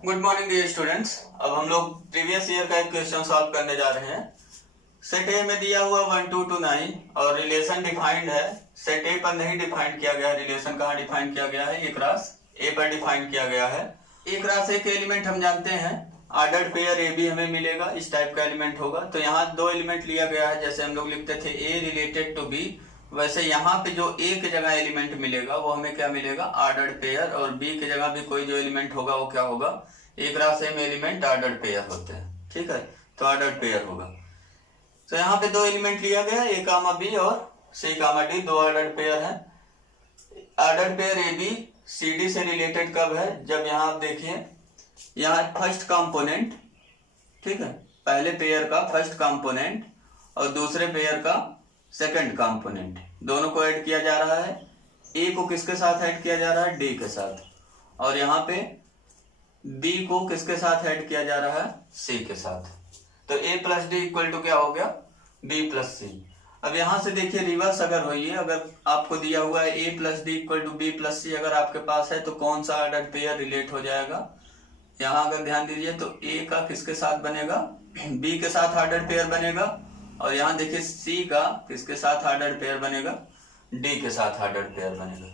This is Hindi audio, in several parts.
Good morning dear students. अब हम लोग प्रीवियस ईयर का एक क्वेश्चन सॉल्व करने जा रहे हैं। सेट ए में दिया हुआ 1 2 to 9 और रिलेशन डिफाइंड है। सेट ए पर नहीं डिफाइंड किया गया है। रिलेशन कहाँ डिफाइन किया गया है? ये क्लास ए पर डिफाइन किया गया है। ए क्लास ए के एलिमेंट हम जानते हैं, ऑर्डर्ड पेयर ए बी हमें मिलेगा, इस टाइप का एलिमेंट होगा। तो यहाँ दो एलिमेंट लिया गया है, जैसे हम लोग लिखते थे ए रिलेटेड टू बी, वैसे यहाँ पे जो ए के जगह एलिमेंट मिलेगा वो हमें क्या मिलेगा? Ordered pair. और बी के जगह भी कोई जो एलिमेंट होगा वो क्या होगा? ए क्रॉस ए में एलिमेंट ऑर्डर्ड पेयर होते हैं, ठीक है, तो ऑर्डर्ड पेयर होगा। तो यहाँ पे दो एलिमेंट लिया गया, ए कामा बी और सी कामा डी, दो ऑर्डर्ड पेयर है। Ordered pair A B C D से रिलेटेड कब है? जब यहाँ आप देखिए, यहाँ फर्स्ट कंपोनेंट, ठीक है, पहले पेयर का फर्स्ट कंपोनेंट और दूसरे पेयर का सेकंड कंपोनेंट, दोनों को ऐड किया जा रहा है। ए को किसके साथ ऐड किया जा रहा है? डी के साथ। और यहाँ पे बी को किसके साथ ऐड किया जा रहा है? सी के साथ। तो ए प्लस डी इक्वल टू क्या हो गया? बी प्लस सी। अब यहां से देखिए रिवर्स अगर होइए, अगर आपको दिया हुआ है A plus D equal to B plus C अगर आपके पास है, तो कौन सा ऑर्डर्ड पेयर रिलेट हो जाएगा? यहाँ अगर ध्यान दीजिए तो ए का किसके साथ बनेगा? बी के साथ ऑर्डर्ड पेयर बनेगा। और यहाँ देखिए सी का किसके साथ ऑर्डर्ड पेयर बनेगा? डी के साथ ऑर्डर्ड पेयर बनेगा,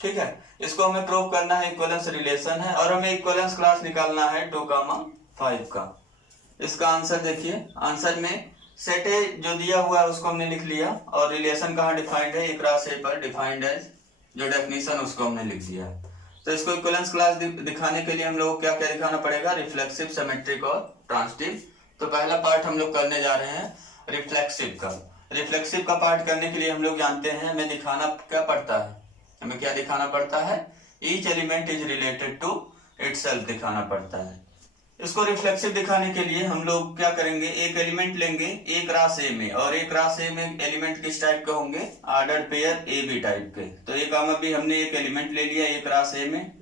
ठीक है। इसको हमें प्रूव करना है, इक्विवेलेंस रिलेशन है, और हमें इक्विवेलेंस क्लास निकालना है 2,5 का। इसका आंसर देखिए, आंसर में सेट ए जो दिया हुआ है उसको हमने लिख लिया, और रिलेशन कहाँ डिफाइंड है? ए क्रॉस ए पर डिफाइंड है, जो डेफिनेशन उसको हमने लिख दिया है। तो इसको इक्विवेलेंस क्लास दिखाने के लिए हम लोग को क्या क्या दिखाना पड़ेगा? रिफ्लेक्सिव, सिमेट्रिक और ट्रांजिटिव। तो पहला पार्ट हम लोग करने जा रहे हैं रिफ्लेक्सिव का। रिफ्लेक्सिव का पार्ट करने के लिए हम लोग जानते हैं हमें दिखाना क्या पड़ता है? हमें क्या दिखाना पड़ता है? Each element is related to itself दिखाना पड़ता है। इसको रिफ्लेक्सिव दिखाने के लिए हम लोग क्या करेंगे? एक एलिमेंट लेंगे ए क्रॉस ए में, और ए क्रॉस ए में एलिमेंट किस टाइप के होंगे? Ordered pair A B type के। तो ए कामा बी हमने एक एलिमेंट ले लिया ए क्रॉस ए में,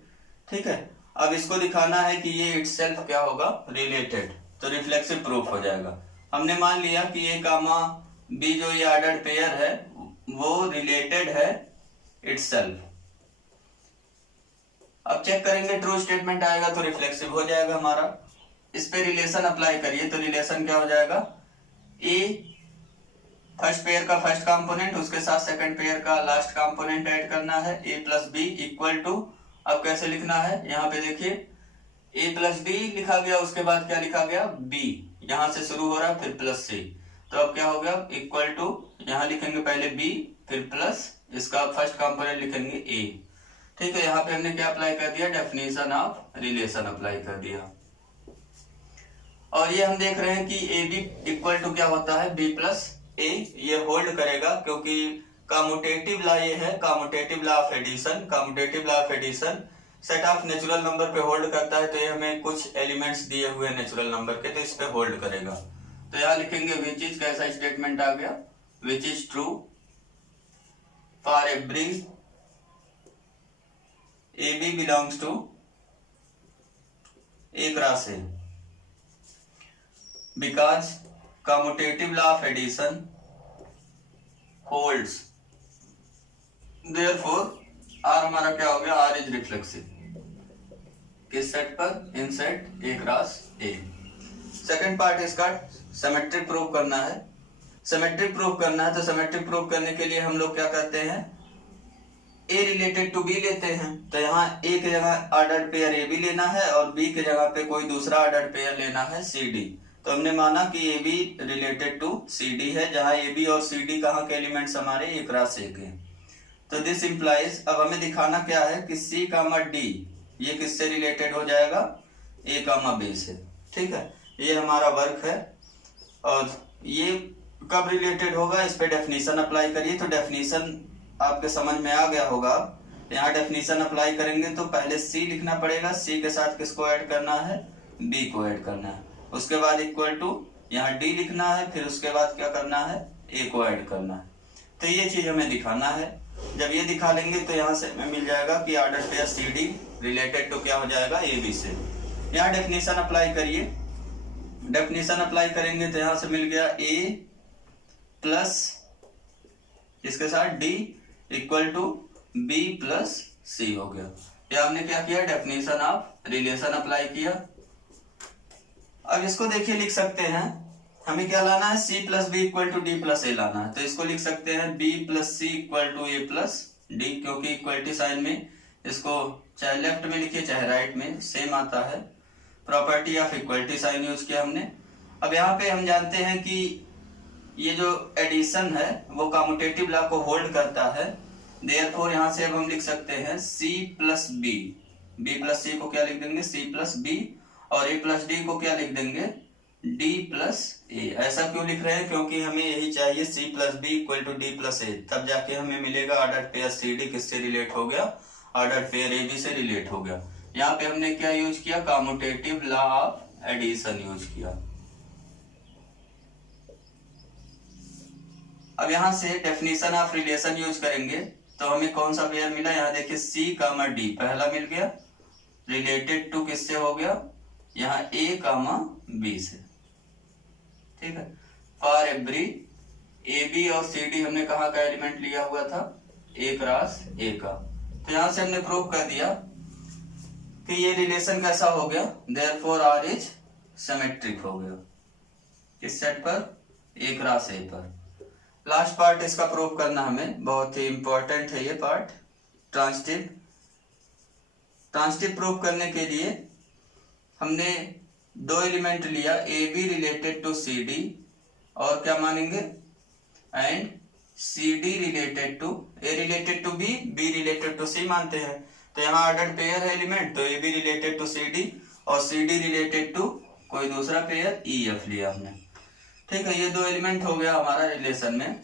ठीक है। अब इसको दिखाना है कि ये इटसेल्फ क्या होगा? रिलेटेड। तो रिफ्लेक्सिव प्रूफ हो जाएगा। हमने मान लिया कि ए कामा बी जो ये ऑर्डर्ड पेयर है वो रिलेटेड है इटसेल्फ। अब चेक करेंगे, ट्रू स्टेटमेंट आएगा तो रिफ्लेक्सिव हो जाएगा हमारा। इस पे रिलेशन अप्लाई करिए तो रिलेशन क्या हो जाएगा? ए फर्स्ट पेयर का फर्स्ट कंपोनेंट, उसके साथ सेकंड पेयर का लास्ट कंपोनेंट ऐड करना है, A plus B equal to. अब कैसे लिखना है? यहाँ पे देखिए ए प्लस डी लिखा गया, उसके बाद क्या लिखा गया? बी, यहां से शुरू हो रहा है फिर प्लस सी। तो अब क्या हो गया? इक्वल टू, यहाँ लिखेंगे पहले बी फिर प्लस, इसका फर्स्ट कंपोनेंट लिखेंगे ए, ठीक है। यहाँ पे हमने क्या अप्लाई कर दिया? डेफिनेशन ऑफ रिलेशन अप्लाई कर दिया। और ये हम देख रहे हैं कि ए बी इक्वल टू क्या होता है? B plus A. ये होल्ड करेगा क्योंकि कम्यूटेटिव लॉ ये है, commutative law of addition. Commutative law of addition set of natural number पे होल्ड करता है। तो ये हमें कुछ एलिमेंट्स दिए हुए नेचुरल नंबर के, तो इस पे होल्ड करेगा। तो यहाँ लिखेंगे विच इज, कैसा स्टेटमेंट आ गया? Which is true for every A B belongs to A cross A, because commutative law of addition holds, therefore R हमारा क्या हो गया? R is reflexive. किस सेट पर? In set A cross A. Second part इसका सिमेट्रिक प्रूव करना है। सिमेट्रिक प्रूव करना है तो सिमेट्रिक प्रूव करने के लिए हम लोग क्या करते हैं? ए रिलेटेड टू बी लेते हैं। तो यहाँ ए के जगह ऑर्डर्ड पेयर ए बी लेना है और बी के जगह पे कोई दूसरा ऑर्डर्ड पेयर लेना है सी डी। तो हमने माना कि A B related to C D है, जहां ए बी और सी डी कहाँ के एलिमेंट्स हमारे? ए क्रॉस ए के। तो दिस इंप्लाइज, अब हमें दिखाना क्या है कि सी कामा डी ये किससे रिलेटेड हो जाएगा? ए कामा बी से, ठीक है। ये हमारा वर्क है। और ये कब रिलेटेड होगा? इस पे डेफिनेशन अप्लाई करिए। तो डेफिनेशन आपके समझ में आ गया होगा। यहाँ डेफिनेशन अप्लाई करेंगे तो पहले सी लिखना पड़ेगा, सी के साथ किसको ऐड करना है? बी को ऐड करना है। उसके बाद इक्वल टू, यहाँ डी लिखना है, फिर उसके बाद क्या करना है? ए को ऐड करना है। तो ये चीज हमें दिखाना है। जब ये दिखा लेंगे तो यहाँ से हमें मिल जाएगा कि order pair C D related to क्या हो जाएगा? ए बी से। यहाँ डेफिनेशन अप्लाई करिए। डेफिनेशन अप्लाई करेंगे तो यहाँ से मिल गया ए प्लस इसके साथ D equal to B plus C हो गया। ये हमने क्या किया? डेफिनेशन ऑफ रिलेशन अप्लाई किया। अब इसको देखिए लिख सकते हैं, हमें क्या लाना है, c plus B equal to D plus A लाना है। तो इसको लिख सकते हैं b plus C equal to A plus D, क्योंकि इक्वलिटी साइन में इसको चाहे लेफ्ट में लिखिए चाहे राइट में सेम आता है। Property of equality sign use किया हमने। अब यहाँ पे हम जानते हैं कि ये जो एडिशन है वो कम्यूटेटिव लॉ को होल्ड करता है। देयरफॉर यहाँ से अब हम लिख सकते हैं c plus B, b plus C को क्या लिख देंगे, c प्लस बी, और a प्लस डी को क्या लिख देंगे, d प्लस ए। ऐसा क्यों लिख रहे हैं, क्योंकि हमें यही चाहिए c plus B equal to D plus A, तब जाके हमें मिलेगा ऑर्डर पेयर सी डी किससे रिलेट हो गया, ऑर्डर पेयर ए बी से रिलेट हो गया। यहाँ पे हमने क्या यूज किया, commutative law of addition use किया। अब यहाँ से डेफिनेशन ऑफ रिलेशन यूज करेंगे तो हमें कौन सा पेयर मिला, यहाँ देखिए C कामा D पहला मिल गया, रिलेटेड टू किससे हो गया, यहाँ A कामा B से, ठीक है। फॉर एवरी AB और CD हमने कहाँ का एलिमेंट लिया हुआ था, A क्रॉस A का। तो यहाँ से हमने प्रूव कर दिया कि ये रिलेशन कैसा हो गया, देयरफॉर R इज सिमेट्रिक हो गया किस सेट पर, A क्रॉस A पर। लास्ट पार्ट इसका प्रूव करना हमें, बहुत ही इंपॉर्टेंट है ये पार्ट, ट्रांजिटिव। ट्रांजिटिव प्रूव करने के लिए हमने दो एलिमेंट लिया, A B related to C D, और क्या मानेंगे, and C D related to A related to B, B related to C मानते हैं। तो यहाँ ऑर्डर पेयर है एलिमेंट, तो A B related to C D और सी डी रिलेटेड टू कोई दूसरा पेयर ई एफ लिया हमने, ठीक है। ये दो एलिमेंट हो गया हमारा रिलेशन में।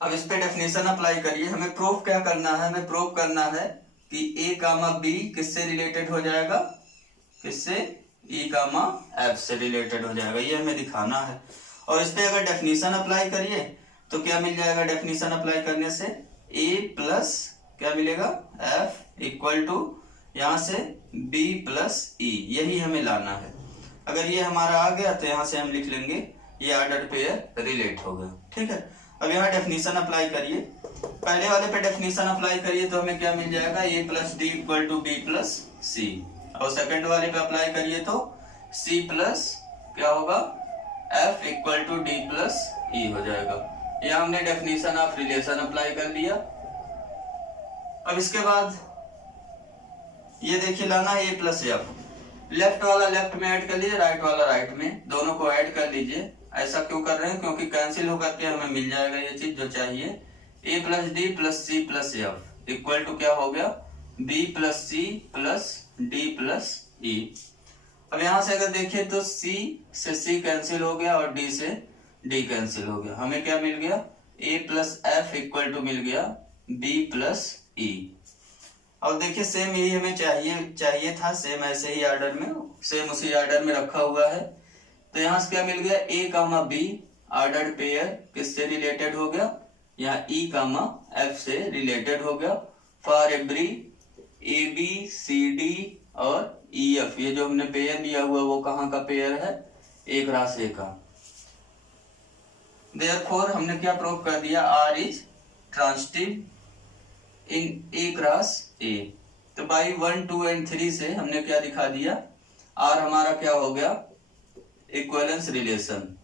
अब इस पे डेफिनेशन अप्लाई करिए। हमें प्रूफ क्या करना है, हमें प्रूफ करना है कि ए कामा बी किससे रिलेटेड हो जाएगा, किससे, ई कामा एफ से रिलेटेड हो जाएगा, ये हमें दिखाना है। और इस पे अगर डेफिनेशन अप्लाई करिए तो क्या मिल जाएगा, डेफिनेशन अप्लाई करने से ए प्लस क्या मिलेगा, एफ इक्वल टू यहाँ से बी प्लस ई, यही हमें लाना है। अगर ये हमारा आ गया तो यहाँ से हम लिख लेंगे ये ऑर्डर पेयर रिलेट हो गया, ठीक है। अब यहाँ डेफिनेशन अप्लाई करिए, पहले वाले पे डेफिनेशन अप्लाई करिए तो हमें क्या मिल जाएगा, A plus D equal to B plus C, और सेकंड वाले पे अप्लाई करिए तो सी प्लस क्या होगा, F equal to D plus E हो जाएगा। यहाँ हमने डेफिनेशन ऑफ रिलेशन अप्लाई कर दिया। अब इसके बाद ये देखिए लाना है ए प्लस एफ, लेफ्ट वाला लेफ्ट में ऐड कर लीजिए, राइट वाला राइट में, दोनों को ऐड कर लीजिए। ऐसा क्यों कर रहे हैं, क्योंकि कैंसिल होकर के हमें मिल जाएगा ये चीज जो चाहिए, A plus D plus C plus F equal to क्या हो गया, B plus C plus D plus E. अब यहां से अगर देखिए तो सी से सी कैंसिल हो गया और डी से डी कैंसिल हो गया, हमें क्या मिल गया, ए प्लस एफ इक्वल टू मिल गया बी प्लस ई। और देखिए सेम यही हमें चाहिए था, सेम ऐसे ही ऑर्डर में, सेम उसी ऑर्डर में रखा हुआ है। तो यहाँ से क्या मिल गया, A comma B ordered pair किससे रिलेटेड हो गया, यहाँ ई कामा एफ से रिलेटेड हो गया। For every A B C D और ई एफ, ये जो हमने पेयर लिया हुआ वो कहाँ का पेयर है, ए क्रॉस ए का। देयरफॉर हमने क्या प्रूव कर दिया, R is transitive in A cross A. तो बाई 1 2 एंड 3 से हमने क्या दिखा दिया, आर हमारा क्या हो गया, equivalence relation,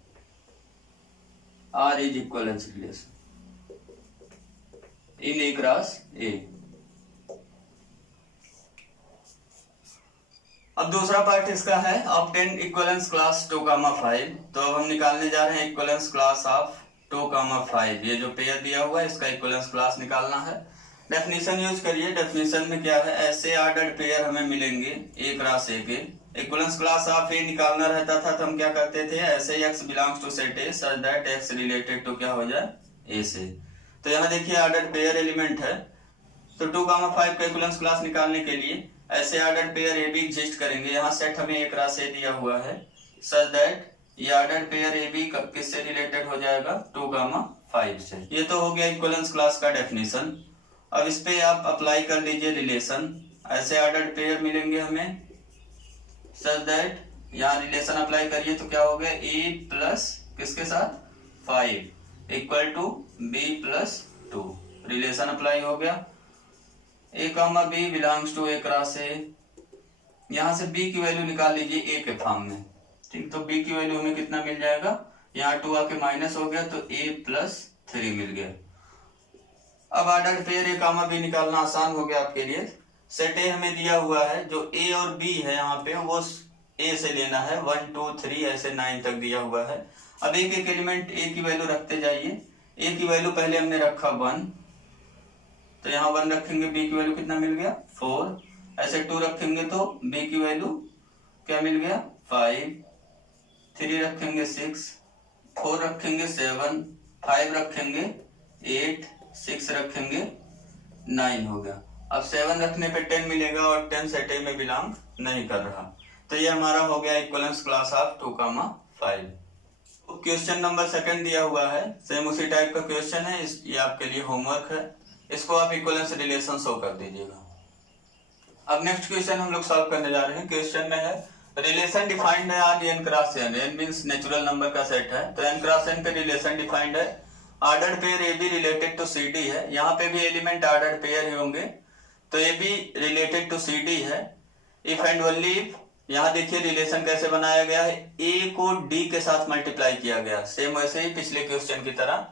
R is equivalence relation in A cross A. अब दूसरा पार्ट इसका है ऑब्टेन इक्विवेलेंस क्लास 2,5। तो अब हम निकालने जा रहे हैं इक्विवेलेंस क्लास ऑफ 2,5। ये जो पेयर दिया हुआ है इसका इक्विवेलेंस क्लास निकालना है। डेफिनेशन यूज करिए, डेफिनेशन में क्या है, ऐसे ऑर्डर्ड पेयर हमें मिलेंगे ए क्रॉस ए के, इक्विवेलेंस क्लास ऑफ ए निकालना रहता था तो हम क्या करते थे, ऐसे X belongs to set A such that X related to क्या हो जाए, ए से। तो यहाँ देखिए ऑर्डर्ड पेयर एलिमेंट है, तो 2,5 का इक्विवेलेंस क्लास निकालने के लिए ऐसे ordered pair A be exist करेंगे। यहाँ सेट हमें ए क्रॉस ए दिया हुआ है सच दैट ये ऑर्डर्ड पेयर ए बी किससे रिलेटेड हो जाएगा, 2,5 से। ये तो हो गया इक्विवेलेंस क्लास का डेफिनेशन। अब इस पे आप अप्लाई कर लीजिए रिलेशन, ऐसे ऑर्डर्ड पेयर मिलेंगे हमें सच दैट, यहाँ रिलेशन अप्लाई करिए तो क्या हो गया, ए प्लस किसके साथ 5 equal to B plus 2, relation apply हो गया। A comma B belongs to A cross A, यहाँ से b की वैल्यू निकाल लीजिए a के फॉर्म में, ठीक। तो b की वैल्यू हमें कितना मिल जाएगा, यहाँ 2 आके माइनस हो गया तो a+3 मिल गया। अब order pair a comma b निकालना आसान हो गया आपके लिए। सेट ए हमें दिया हुआ है, जो a और b है यहाँ पे वो a से लेना है, 1 2 3 ऐसे 9 तक दिया हुआ है। अब एक एक एलिमेंट a की वैल्यू रखते जाइए। a की वैल्यू पहले हमने रखा 1, तो यहाँ 1 रखेंगे, b की वैल्यू कितना मिल गया 4, ऐसे 2 रखेंगे तो b की वैल्यू क्या मिल गया 5, 3 रखेंगे 6, 4 रखेंगे 7, 5 रखेंगे 8, 6 रखेंगे 9 हो गया। अब 7 रखने पे 10 मिलेगा और 10 सेट ए में बिलोंग नहीं कर रहा, तो ये हमारा हो गया equivalence class of 2,5। Question number 2 दिया हुआ है, सेम उसी टाइप का क्वेश्चन है, ये आपके लिए होमवर्क है, इसको आप इक्विवेलेंस रिलेशन शो कर दीजिएगा। अब नेक्स्ट क्वेश्चन हम लोग सॉल्व करने जा रहे हैं। क्वेश्चन में है रिलेशन डिफाइंड है on n cross n, n means natural number का सेट है, तो n क्रॉस n पे रिलेशन डिफाइंड है। Ordered pair A B related to C D है, यहाँ पे भी एलिमेंट ऑर्डर्ड पेयर ही होंगे, तो A B related to C D है। इफ एंड ओनली इफ, यहाँ देखिए रिलेशन कैसे बनाया गया है, ए को डी के साथ मल्टीप्लाई किया गया, सेम वैसे ही पिछले क्वेश्चन की तरह।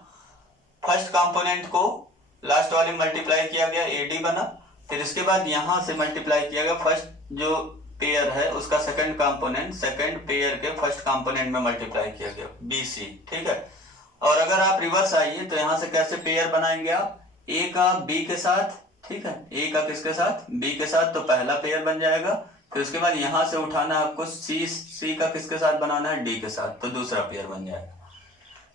फर्स्ट कंपोनेंट को लास्ट वाले मल्टीप्लाई किया गया, ए डी बना, फिर इसके बाद यहां से मल्टीप्लाई किया गया फर्स्ट जो पेयर है उसका सेकंड कंपोनेंट, सेकंड पेयर के फर्स्ट कंपोनेंट में मल्टीप्लाई किया गया बी सी, ठीक है। और अगर आप रिवर्स आइए तो यहां से कैसे पेयर बनाएंगे आप, ए का बी के साथ, ठीक है, ए का किसके साथ बी के साथ, तो पहला पेयर बन जाएगा। फिर उसके बाद यहां से उठाना है आपको सी का किसके साथ बनाना है, डी के साथ, तो दूसरा पेयर बन जाएगा।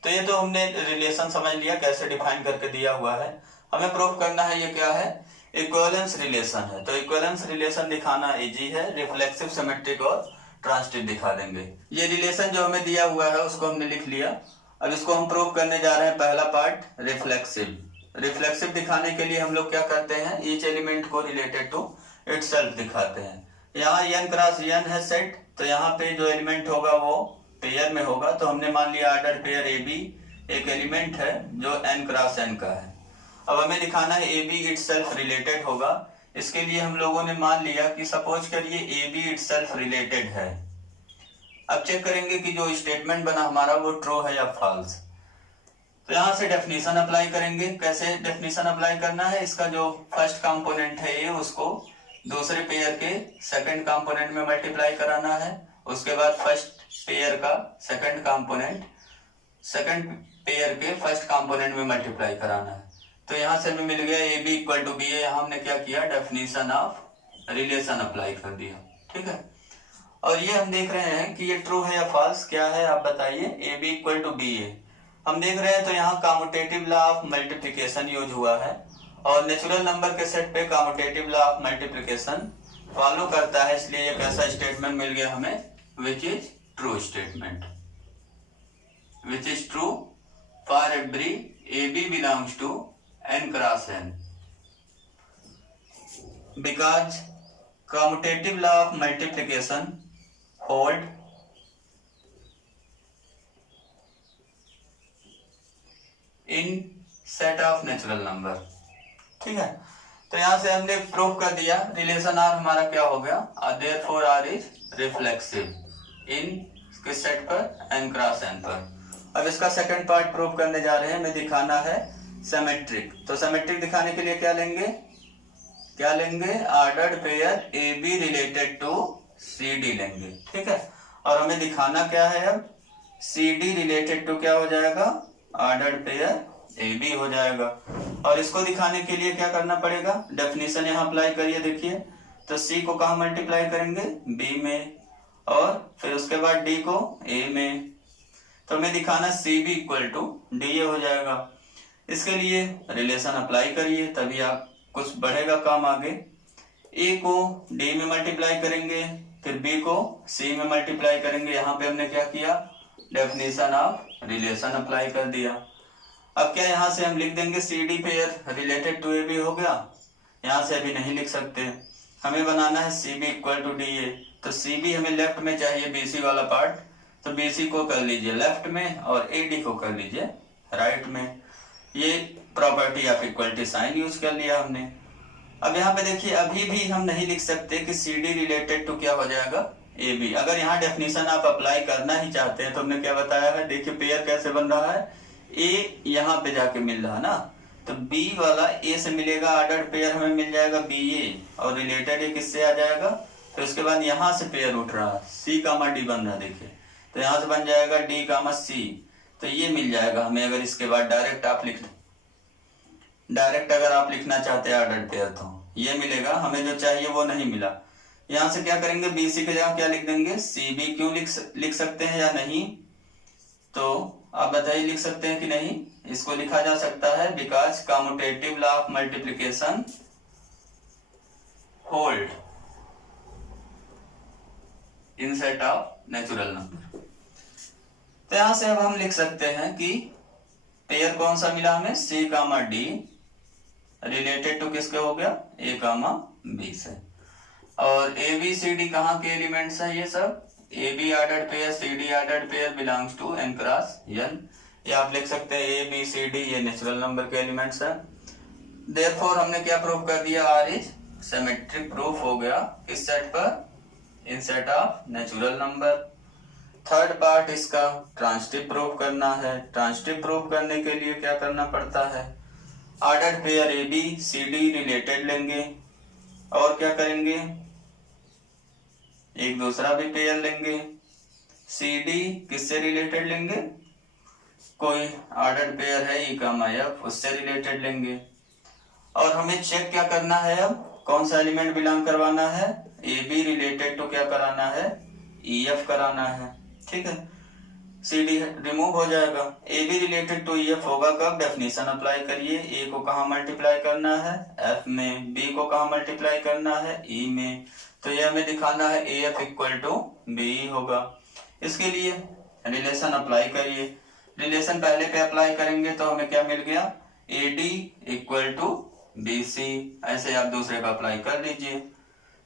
तो ये तो हमने रिलेशन समझ लिया कैसे डिफाइन करके दिया हुआ है। हमें प्रूफ करना है ये क्या है, इक्विवेलेंस रिलेशन है। तो इक्विवेलेंस रिलेशन दिखाना इजी है, रिफ्लेक्सिव, सिमेट्रिक और ट्रांजिटिव दिखा देंगे। ये रिलेशन जो हमें दिया हुआ है उसको हमने लिख लिया। अब इसको हम प्रूव करने जा रहे हैं। पहला पार्ट रिफ्लेक्सिव। रिफ्लेक्सिव दिखाने के लिए हम लोग क्या करते हैं, ईच एलिमेंट को रिलेटेड टू इटसेल्फ दिखाते हैं। यहाँ n क्रॉस n है सेट, तो यहाँ पे जो एलिमेंट होगा वो पेयर में होगा, तो हमने मान लिया ऑर्डर पेयर ए बी एक एलिमेंट है जो n क्रॉस n का है। अब हमें दिखाना है ए बी इटसेल्फ रिलेटेड होगा। इसके लिए हम लोगों ने मान लिया कि सपोज करिए ए बी इटसेल्फ रिलेटेड है। अब चेक करेंगे कि जो स्टेटमेंट बना हमारा वो ट्रू है या फॉल्स। तो यहाँ से डेफिनेशन अप्लाई करेंगे। कैसे डेफिनेशन अप्लाई करना है, इसका जो फर्स्ट कंपोनेंट है ये, उसको दूसरे पेयर के सेकंड कंपोनेंट में मल्टीप्लाई कराना है। उसके बाद फर्स्ट पेयर का सेकंड कंपोनेंट सेकंड पेयर के फर्स्ट कंपोनेंट में मल्टीप्लाई कराना है। तो यहाँ से हमें मिल गया A B equal to B A. यहाँ हमने क्या किया, डेफिनेशन ऑफ रिलेशन अप्लाई कर दिया, ठीक है। और ये हम देख रहे हैं कि ये ट्रू है या फॉल्स, क्या है आप बताइए। A B equal to B A हम देख रहे हैं, तो यहाँ commutative law of multiplication use हुआ है, और नेचुरल नंबर के सेट पे commutative law of multiplication follow करता है, इसलिए एक ऐसा स्टेटमेंट मिल गया हमें which is true statement, which is true for every A B belongs to n cross n, because commutative law of multiplication hold in set of natural number, ठीक है। तो यहां से हमने प्रूव कर दिया रिलेशन आर हमारा क्या हो गया, therefore r is reflexive in किस सेट पर, n cross n पर। अब इसका सेकंड पार्ट प्रूव करने जा रहे हैं। हमें दिखाना है सिमेट्रिक। तो सिमेट्रिक दिखाने के लिए क्या लेंगे, ordered pair A B related to C D लेंगे, ठीक है। और हमें दिखाना क्या है, अब सी डी रिलेटेड टू क्या हो जाएगा, ऑर्डर्ड पेयर ए बी हो जाएगा। और इसको दिखाने के लिए क्या करना पड़ेगा, डेफिनेशन यहाँ अप्लाई करिए। देखिए, तो सी को कहाँ मल्टीप्लाई करेंगे, बी में, और फिर उसके बाद डी को ए में। तो हमें दिखाना C B equal to D A हो जाएगा। इसके लिए रिलेशन अप्लाई करिए, तभी आप कुछ बढ़ेगा काम आगे। ए को डी में मल्टीप्लाई करेंगे, फिर बी को सी में मल्टीप्लाई करेंगे। यहाँ पे हमने क्या किया, डेफिनेशन ऑफ रिलेशन अप्लाई कर दिया। अब क्या यहाँ से हम लिख देंगे C D pair related to A B हो गया, यहाँ से अभी नहीं लिख सकते। हमें बनाना है C B equal to D A. तो सी बी हमें लेफ्ट में चाहिए, बी सी वाला पार्ट, तो बी सी को कर लीजिए लेफ्ट में और ए डी को कर लीजिए राइट में। ये property of equality sign use कर लिया हमने। अब यहाँ पे देखिए अभी भी हम नहीं लिख सकते कि सी डी रिलेटेड टू क्या हो जाएगा ए बी। अगर यहाँ डेफिनेशन आप अप्लाई करना ही चाहते हैं तो हमने क्या बताया है, देखिए पेयर कैसे बन रहा है, ए यहाँ पे जाके मिल रहा है ना, तो बी वाला ए से मिलेगा, ऑर्डर्ड पेयर हमें मिल जाएगा बी ए, और रिलेटेड ए किससे आ जाएगा, फिर उसके बाद यहाँ से पेयर उठ रहा है सी कामा डी बन रहा है, देखिए तो यहाँ से बन जाएगा डी कामा सी, तो ये मिल जाएगा हमें। अगर इसके बाद डायरेक्ट अगर आप लिखना चाहते हैं ऑर्डर्ड पेयर तो ये मिलेगा, हमें जो चाहिए वो नहीं मिला। यहाँ से क्या करेंगे, बी सी के जगह क्या लिख देंगे, सी बी क्यों लिख सकते हैं या नहीं, तो आप बताइए लिख सकते हैं कि नहीं। इसको लिखा जा सकता है because commutative law of multiplication hold in set of natural number. तो यहां से अब हम लिख सकते हैं कि पेयर कौन सा मिला हमें, सी कामा डी रिलेटेड टू किसके हो गया, ए कामा बी से। और ए बी सी डी कहाँ के एलिमेंट्स हैं, ये सब A B ordered pair C D ordered pair belongs to N cross N. ये आप लिख सकते हैं ए बी सी डी ये नेचुरल नंबर के एलिमेंट्स हैं। देयरफॉर हमने क्या प्रूव कर दिया, आर इज सिमेट्रिक प्रूफ हो गया किस सेट पर, in set of natural number. Third part इसका ट्रांजिटिव प्रूफ करना है। ट्रांजिटिव प्रूफ करने के लिए क्या करना पड़ता है, ordered pair A B C D related लेंगे और क्या करेंगे, एक दूसरा भी पेयर लेंगे, सी डी किससे रिलेटेड लेंगे, कोई ऑर्डर्ड पेयर है ई कामा एफ उससे रिलेटेड लेंगे। और हमें चेक क्या करना है, अब कौन सा एलिमेंट बिलोंग करवाना है, ए बी रिलेटेड टू क्या कराना है, ई एफ कराना है, ठीक है। सी डी रिमूव हो जाएगा, A B related to E F होगा कब, डेफिनेशन अप्लाई करिए, ए को कहाँ मल्टीप्लाई करना है एफ में, बी को कहाँ मल्टीप्लाई करना है ई में, तो ये हमें दिखाना है A F equal to B होगा। इसके लिए रिलेशन अप्लाई करिए, रिलेशन पहले पे अप्लाई करेंगे तो हमें क्या मिल गया, A D equal to B C, ऐसे आप दूसरे पे अप्लाई कर लीजिए,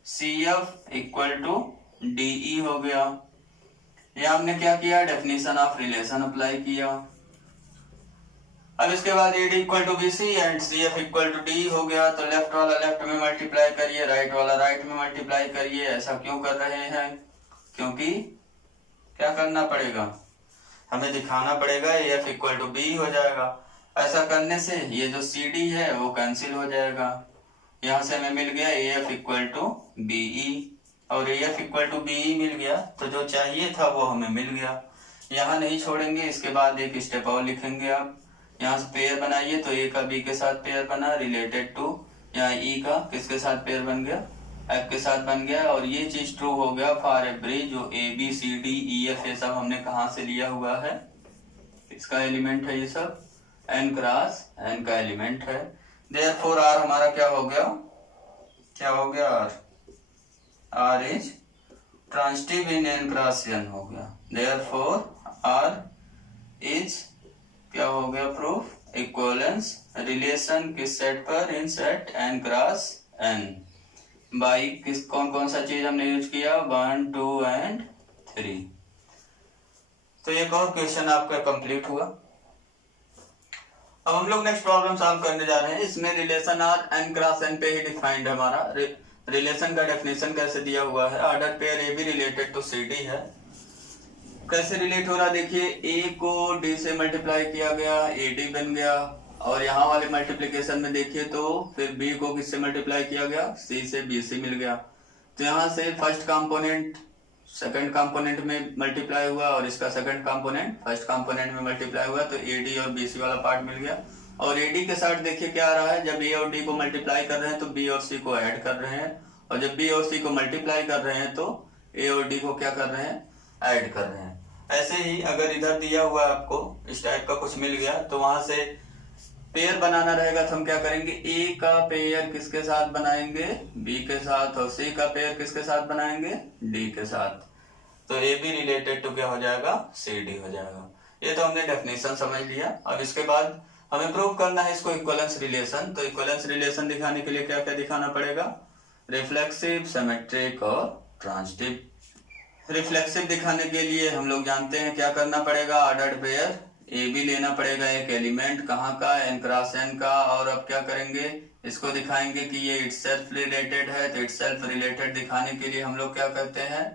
C F equal to D E हो गया। ये हमने क्या किया, डेफिनेशन ऑफ रिलेशन अप्लाई किया। अब इसके बाद A D equal to B C and C F equal to D हो गया, तो लेफ्ट वाला लेफ्ट में मल्टीप्लाई करिए, राइट वाला राइट में मल्टीप्लाई करिए। ऐसा क्यों कर रहे हैं, क्योंकि क्या करना पड़ेगा, हमें दिखाना पड़ेगा A F equal to B हो जाएगा। ऐसा करने से ये जो सी डी है वो कैंसिल हो जाएगा, यहाँ से हमें मिल गया A F equal to B E, और A F equal to B E मिल गया, तो जो चाहिए था वो हमें मिल गया। यहाँ नहीं छोड़ेंगे, इसके बाद एक स्टेप और लिखेंगे आप, यहाँ से पेयर बनाइए, तो ए का बी के साथ पेयर बना रिलेटेड टू, यहाँ ई का किसके साथ पेयर बन गया, एफ के साथ बन गया। और ये चीज ट्रू हो गया फॉर एवरी जो A B C D E F ये सब हमने कहाँ से लिया हुआ है, इसका एलिमेंट है, ये सब एन क्रॉस एन का एलिमेंट है। देयरफॉर आर हमारा क्या हो गया, क्या हो गया, R is transitive in N cross N हो गया। देयरफॉर आर इज क्या हो गया, प्रूफ इक्विवेलेंस रिलेशन किस सेट पर, in set N cross N by किस कौन सा चीज हमने यूज किया, 1 2 एंड 3। तो एक और क्वेश्चन आपका कंप्लीट हुआ। अब हम लोग नेक्स्ट प्रॉब्लम सॉल्व करने जा रहे हैं। इसमें relation R N cross N पे ही डिफाइंड है हमारा। रिलेशन का डेफिनेशन कैसे दिया हुआ है, order pair A B related to C D है। कैसे रिलेट हो रहा है, देखिए ए को डी से मल्टीप्लाई किया गया, ए डी बन गया, और यहाँ वाले मल्टीप्लिकेशन में देखिए तो फिर बी को किससे मल्टीप्लाई किया गया, सी से बी से मिल गया। तो यहाँ से फर्स्ट कंपोनेंट सेकंड कंपोनेंट में मल्टीप्लाई हुआ और इसका सेकंड कंपोनेंट फर्स्ट कंपोनेंट में मल्टीप्लाई हुआ, तो ए डी और बी सी वाला पार्ट मिल गया। और ए डी के साथ देखिए क्या आ रहा है, जब ए और डी को मल्टीप्लाई कर रहे हैं तो बी और सी को ऐड कर रहे हैं, और जब बी और सी को मल्टीप्लाई कर रहे हैं तो ए और डी को क्या कर रहे हैं, ऐड कर रहे हैं। ऐसे ही अगर इधर दिया हुआ आपको इस टाइप का कुछ मिल गया तो वहां से पेयर बनाना रहेगा, तो हम क्या करेंगे, ए का पेयर किसके साथ बनाएंगे, बी के साथ, और सी का पेयर किसके साथ बनाएंगे, डी के साथ। तो ए बी रिलेटेड टू क्या हो जाएगा, सी डी हो जाएगा। ये तो हमने डेफिनेशन समझ लिया। अब इसके बाद हमें प्रूव करना है इसको इक्विवेलेंस रिलेशन। तो इक्विवेलेंस रिलेशन दिखाने के लिए क्या क्या दिखाना पड़ेगा, रिफ्लेक्सिव, सिमेट्रिक और ट्रांजिटिव। रिफ्लेक्सिव दिखाने के लिए हम लोग जानते हैं क्या करना पड़ेगा, ऑर्डर्ड पेयर ए बी लेना पड़ेगा एक एलिमेंट, कहाँ का, n क्रॉस n का। और अब क्या करेंगे, इसको दिखाएंगे कि ये इटसेल्फ रिलेटेड है। तो इटसेल्फ रिलेटेड दिखाने के लिए हम लोग क्या करते हैं,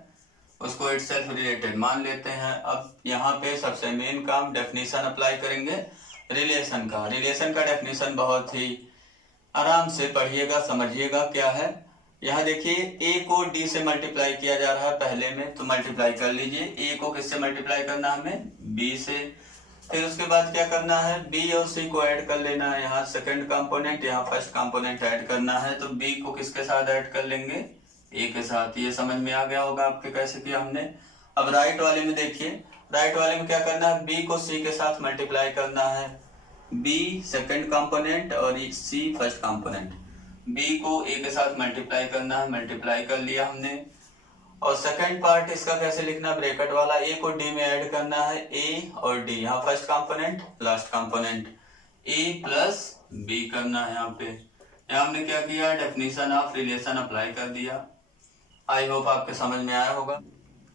उसको इटसेल्फ रिलेटेड मान लेते हैं। अब यहाँ पे सबसे मेन काम डेफिनेशन अप्लाई करेंगे रिलेशन का। रिलेशन का डेफिनेशन बहुत ही आराम से पढ़िएगा, समझिएगा क्या है। यहाँ देखिए a को d से मल्टीप्लाई किया जा रहा है पहले में, तो मल्टीप्लाई कर लीजिए। a को किससे मल्टीप्लाई करना है हमें, b से। फिर उसके बाद क्या करना है, b और c को ऐड कर लेना है। यहाँ सेकंड कंपोनेंट, यहाँ फर्स्ट कंपोनेंट ऐड करना है। तो b को किसके साथ ऐड कर लेंगे, a के साथ। ये समझ में आ गया होगा आपके कैसे किया हमने। अब राइट वाले में देखिए, राइट वाले में क्या करना है, b को c के साथ मल्टीप्लाई करना है। b सेकंड कंपोनेंट और c फर्स्ट कंपोनेंट। b को a के साथ मल्टीप्लाई करना है, मल्टीप्लाई कर लिया हमने। और सेकंड पार्ट इसका कैसे लिखना, ब्रैकेट वाला, a को d में ऐड करना है, a और d, यहाँ first component last component, a plus b करना है। यहाँ पे यहाँ हमने क्या किया, डेफिनेशन ऑफ रिलेशन अप्लाई कर दिया। आई होप आपके समझ में आया होगा।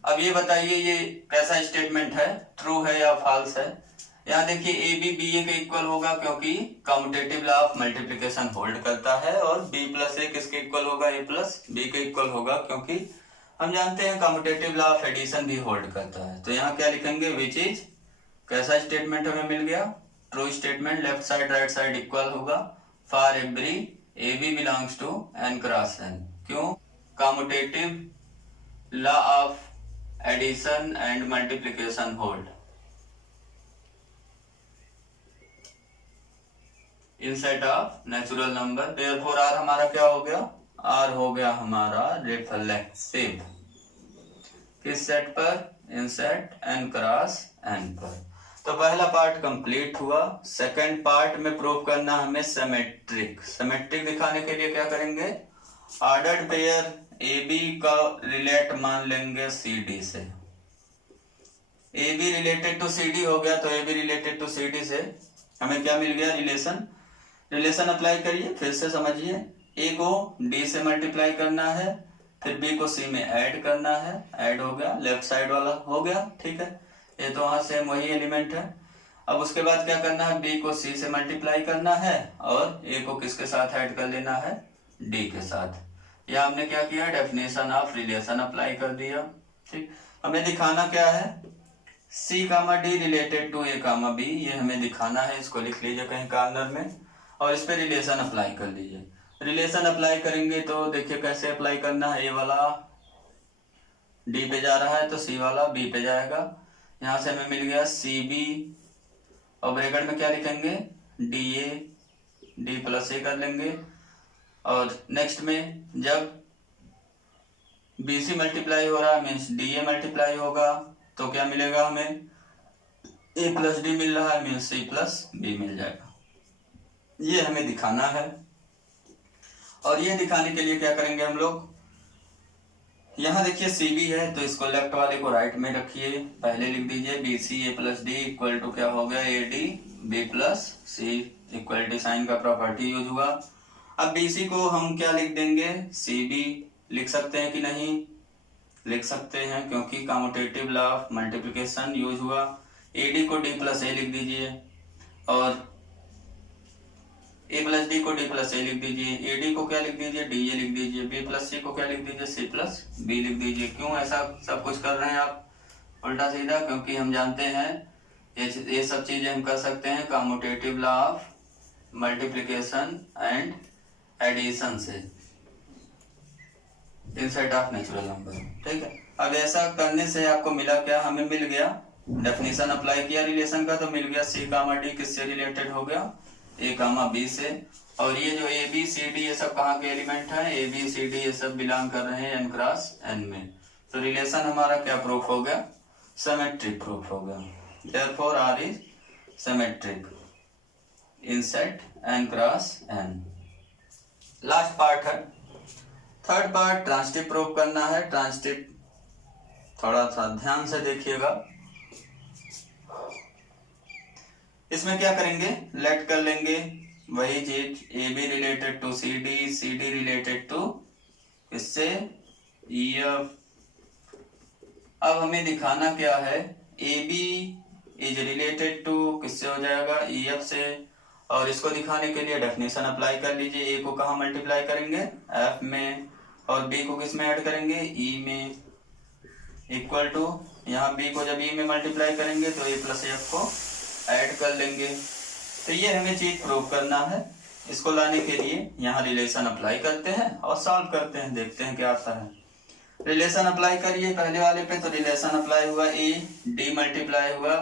अब ये बताइए ये कैसा स्टेटमेंट है, ट्रू है या फॉल्स है। यहाँ देखिए ए बी बी ए के इक्वल होगा क्योंकि commutative law of multiplication hold करता है। और बी प्लस ए किसके इक्वल होगा, ए प्लस बी के इक्वल होगा क्योंकि हम जानते हैं कम्यूटेटिव लॉ ऑफ एडिशन भी होल्ड करता है। तो यहाँ क्या लिखेंगे, विच इज, कैसा स्टेटमेंट हमें मिल गया, true statement. Left side right side equal होगा for every A B belongs to N cross N. क्यों, commutative law of addition and multiplication hold in set of natural number. Therefore R हमारा क्या हो गया, आर हो गया हमारा रिफ्लेक्सिव किस सेट पर, in set N cross N पर। तो पहला पार्ट कंप्लीट हुआ। सेकंड पार्ट में प्रूव करना हमें सिमेट्रिक। सिमेट्रिक दिखाने के लिए क्या करेंगे, ऑर्डर्ड पेयर ए बी का रिलेट मान लेंगे सी डी से। A B related to C D हो गया, तो A B related to C D से हमें क्या मिल गया, रिलेशन। रिलेशन अप्लाई करिए, फिर से समझिए। ए को डी से मल्टीप्लाई करना है, फिर बी को सी में ऐड करना है, ऐड हो गया, लेफ्ट साइड वाला हो गया, ठीक है। ये तो वहां से वही एलिमेंट है। अब उसके बाद क्या करना है, बी को सी से मल्टीप्लाई करना है और ए को किसके साथ ऐड कर लेना है, डी के साथ। या हमने क्या किया, डेफिनेशन ऑफ रिलेशन अप्लाई कर दिया, ठीक। हमें दिखाना क्या है, C comma D related to A comma B, ये हमें दिखाना है। इसको लिख लीजिए कहीं कॉर्नर में और इस पे रिलेशन अप्लाई कर लीजिए। रिलेशन अप्लाई करेंगे तो देखिए कैसे अप्लाई करना है। ए वाला डी पे जा रहा है तो सी वाला बी पे जाएगा। यहाँ से हमें मिल गया सी बी और ब्रैकेट में क्या लिखेंगे, डी ए, डी प्लस ए कर लेंगे। और नेक्स्ट में जब बी सी मल्टीप्लाई हो रहा है मीन्स डी ए मल्टीप्लाई होगा, तो क्या मिलेगा हमें, ए प्लस डी मिल रहा है मीन्स सी प्लस बी मिल जाएगा। ये हमें दिखाना है। और ये दिखाने के लिए क्या करेंगे हम लोग, यहाँ देखिए सी बी है तो इसको लेफ्ट वाले को राइट में रखिए। पहले लिख दीजिए B C A plus D equal to क्या हो गया, A D B plus C, equality sign का प्रॉपर्टी यूज हुआ। अब बी सी को हम क्या लिख देंगे, सी बी लिख सकते हैं कि नहीं, लिख सकते हैं क्योंकि commutative law of multiplication use हुआ। ए डी को डी प्लस ए लिख दीजिए और ए प्लस डी को डी प्लस ए लिख दीजिए। ए डी को क्या लिख दीजिए, डी ए लिख दीजिए। बी प्लस सी को क्या लिख दीजिए, सी प्लस बी लिख दीजिए। क्यों ऐसा सब कुछ कर रहे हैं आप उल्टा सीधा, क्योंकि हम जानते हैं ये सब चीजें हम कर सकते हैं commutative law of multiplication and addition से in set of natural number, ठीक है। अब ऐसा करने से आपको मिला क्या, हमें मिल गया, डेफिनेशन अप्लाई किया रिलेशन का तो मिल गया सी कामा डी किससे रिलेटेड हो गया, ए कामा बी से। और ये जो ए बी सी डी ये सब कहाँ के एलिमेंट है, ए बी सी डी ये सब बिलोंग कर रहे हैं एन क्रॉस एन में। तो रिलेशन हमारा क्या प्रूफ हो गया, सिमेट्रिक प्रूफ हो गया। Therefore R is symmetric in set N cross N. Last part है, थर्ड पार्ट ट्रांजिटिव प्रूव करना है। ट्रांजिटिव थोड़ा सा ध्यान से देखिएगा। इसमें क्या करेंगे, लेट कर लेंगे वही चीज, A B related to C D related to इससे ई एफ। अब हमें दिखाना क्या है, A B is related to किससे हो जाएगा, ई एफ से। और इसको दिखाने के लिए डेफिनेशन अप्लाई कर लीजिए। ए को कहाँ मल्टीप्लाई करेंगे, एफ में, और बी को किस में ऐड करेंगे, ई में, इक्वल टू, यहाँ बी को जब ई में मल्टीप्लाई करेंगे तो ए प्लस एफ को ऐड कर लेंगे। तो ये हमें चीज प्रूव करना है। इसको लाने के लिए यहाँ रिलेशन अप्लाई करते हैं और सॉल्व करते हैं, देखते हैं क्या आता है। रिलेशन अप्लाई करिए पहले वाले पे, तो रिलेशन अप्लाई हुआ, ए डी मल्टीप्लाई हुआ,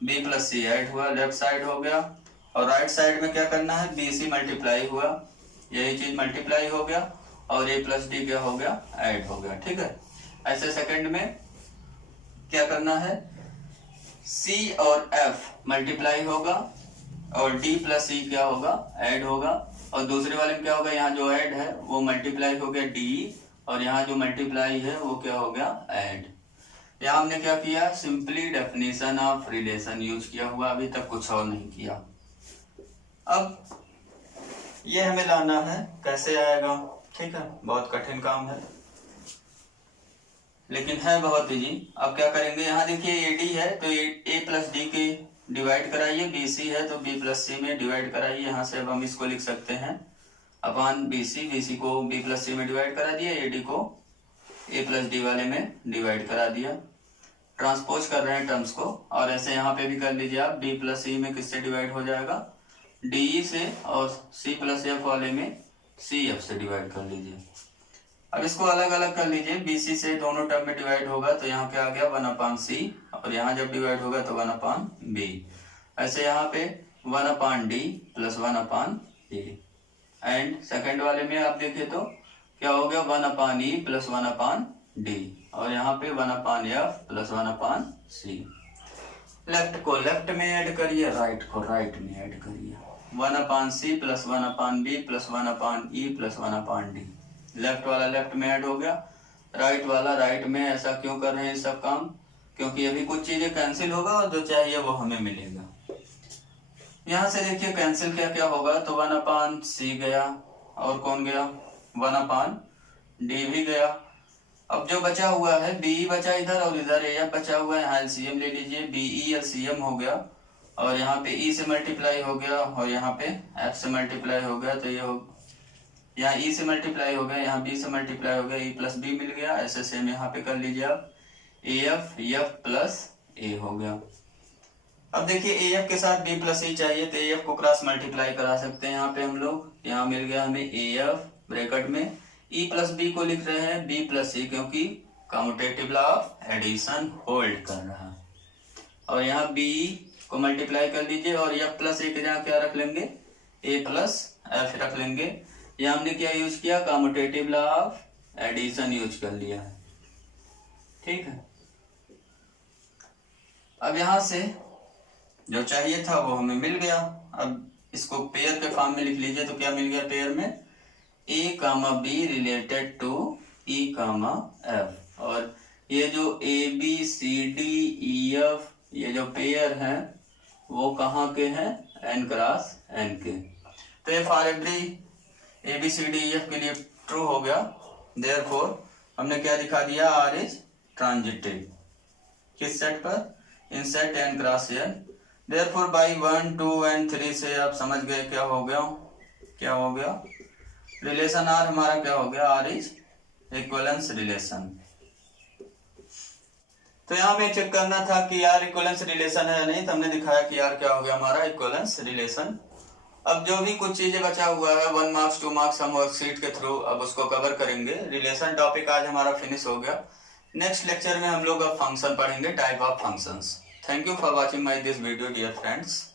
बी प्लस सी ऐड हुआ, लेफ्ट साइड हो गया। और राइट साइड में क्या करना है, बी सी मल्टीप्लाई हुआ, यही चीज मल्टीप्लाई हो गया, और ए प्लस डी क्या हो गया, ऐड हो गया। ठीक है, ऐसे सेकंड में क्या करना है, सी और एफ मल्टीप्लाई होगा, और डी प्लस सी क्या होगा, ऐड होगा। और दूसरे वाले में क्या होगा, यहाँ जो ऐड है वो मल्टीप्लाई हो गया डी, और यहाँ जो मल्टीप्लाई है वो क्या हो गया, ऐड। यहाँ हमने क्या किया, simply definition of relation use किया हुआ, अभी तक कुछ और नहीं किया। अब ये हमें लाना है, कैसे आएगा, ठीक है, बहुत कठिन काम है लेकिन है बहुत इजी। अब क्या करेंगे, यहाँ देखिए ए डी है तो ए प्लस डी के डिवाइड कराइए, बी सी है तो बी प्लस सी में डिवाइड कराइए। यहाँ से अब हम इसको लिख सकते हैं अपॉन बी सी को बी प्लस सी में डिवाइड करा दिया, ए डी को ए प्लस डी वाले में डिवाइड करा दिया। ट्रांसपोज कर रहे हैं टर्म्स को, और ऐसे यहाँ पे भी कर लीजिए आप, बी प्लस सी में किससे डिवाइड हो जाएगा, डी से, और सी प्लस एफ वाले में सी एफ से डिवाइड कर लीजिए। अब इसको अलग अलग कर लीजिए, बी सी से दोनों टर्म में डिवाइड होगा तो यहाँ क्या आ गया 1/c, और यहाँ जब डिवाइड होगा तो 1/b। ऐसे यहाँ पे 1/d plus 1/a। And second वाले में आप देखिए तो क्या हो गया 1/e प्लस 1/d, और यहाँ पे 1/f प्लस 1/c। लेफ्ट को लेफ्ट में ऐड करिए, राइट को राइट में ऐड करिए, 1/c plus 1/b plus 1/e plus 1/d। Left वाला लेफ्ट में ऐड हो गया, राइट वाला राइट में। ऐसा क्यों कर रहे हैं सब काम, क्योंकि अभी कुछ चीजें कैंसिल होगा और जो चाहिए वो हमें मिलेगा। यहाँ से देखिए कैंसिल क्या क्या होगा, तो 1/c गया, और कौन गया 1/d भी गया। अब जो बचा हुआ है बी बचा इधर, और इधर ए बचा हुआ है, यहाँ एलसीएम ले लीजिए, बी एलसीएम हो गया, और यहाँ पे ई से मल्टीप्लाई हो गया, और यहाँ पे एफ से मल्टीप्लाई हो गया, तो ये हो, यहाँ ई से मल्टीप्लाई हो गया, यहाँ बी से मल्टीप्लाई हो गया, ई प्लस बी मिल गया। ऐसे सेम यहाँ पे कर लीजिए आप, ए एफ प्लस ए हो गया। अब देखिए ए एफ के साथ बी प्लस ई चाहिए, तो ए एफ को क्रॉस मल्टीप्लाई करा सकते हैं यहाँ पे हम लोग। यहाँ मिल गया हमें ए एफ ब्रैकेट में, ई प्लस बी को लिख रहे हैं बी प्लस ई, क्योंकि commutative law of addition hold कर रहा है। और यहाँ बी को मल्टीप्लाई कर लीजिए, और एफ प्लस ए के जहाँ क्या रख लेंगे, ए प्लस एफ रख लेंगे। यहाँ हमने क्या यूज किया, commutative law of addition use कर लिया है। ठीक है, अब यहाँ से जो चाहिए था वो हमें मिल गया। अब इसको पेयर के फॉर्म में लिख लीजिए, तो क्या मिल गया पेयर में, A comma B related to E comma F. और ये जो A B C D E F ये जो पेयर हैं वो कहाँ के हैं, एन क्रॉस एन के। तो ये for every A B C D E F के लिए ट्रू हो गया। देयरफॉर हमने क्या दिखा दिया, आर इज ट्रांजिटिव किस सेट पर, in set N cross N. Therefore by 1 2 and 3 से आप समझ गए क्या हो गया, रिलेशन आर हमारा क्या हो गया, आर इज इक्विवेलेंस रिलेशन। तो यहाँ हमें चेक करना था कि आर इक्विवेलेंस रिलेशन है या नहीं, तो हमने दिखाया कि आर क्या हो गया हमारा इक्विवेलेंस रिलेशन। अब जो भी कुछ चीजें बचा हुआ है 1 मार्क्स 2 मार्क्स हम वर्कशीट के थ्रू अब उसको कवर करेंगे। रिलेशन टॉपिक आज हमारा फिनिश हो गया। नेक्स्ट लेक्चर में हम लोग अब फंक्शन पढ़ेंगे, type of functions. Thank you for watching my this video dear friends.